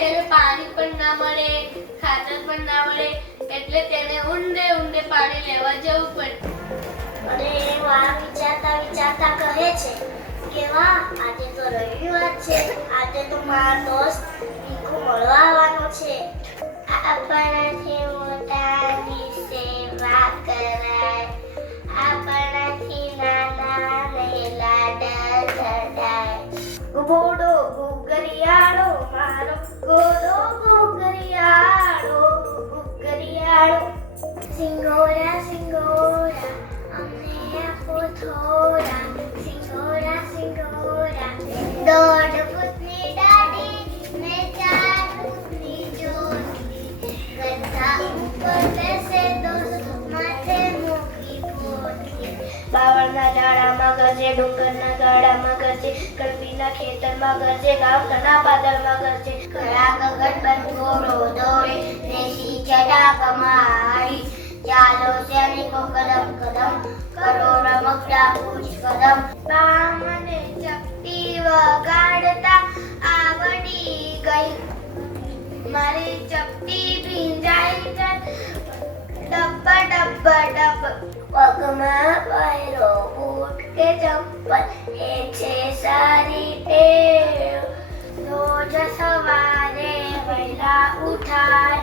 તેને પાણી પણ ના મળે, ખાતર પણ ના મળે, એટલે તેને ઊંડે ઊંડે પાણી લેવા જવું પડે. અને વાહ વિચારતા વિચારતા કહે છે કે વાહ, આજે તો રવિવાર છે, આજે તો મારો દોસ્ત નીકુ મળવા આવવાનો છે. આપણાથી મોટાની સેવા કરાય, આપણાથી નાનાને લાડ ચડાય. ઘોડો ઘુઘરિયાળો મારો, ઘોડો ઘુઘરિયાળો, ઘુઘરિયાળો. સિંગોરા સિંગોરા અમને આપો થોડા, સિંગોરા સિંગોરા. દોઢ ફૂટની દાઢી ને 4 ફૂટની ચોટી, ગધા ઉપર બેસે તો માથે મૂકી પોટલી. બાવળના ઝાડામાં ગરજે, ડુંગરના ગાડામાં ગરજે, કણબીના ખેતરમાં ગરજે, ગામઠાના પાદરમાં ગરજે. કડા ગગટ બંધોરો દોડે, દેશી ચડા કમાડી. ચાલો સૈનિકો કદમ કદમ, કરો રમકડા કૂચ કદમ. બા મને ચપટી વગાડતા આવડી ગઈ, મારી ચપટી ભીંજાઈ જાય ડબ્બ ડબ્બ ડબ્બ. પગમાં પહેરો બૂટ કે ચંપલ, એ છે સારી ટેવ. રોજ સવારે વહેલા ઉઠાય,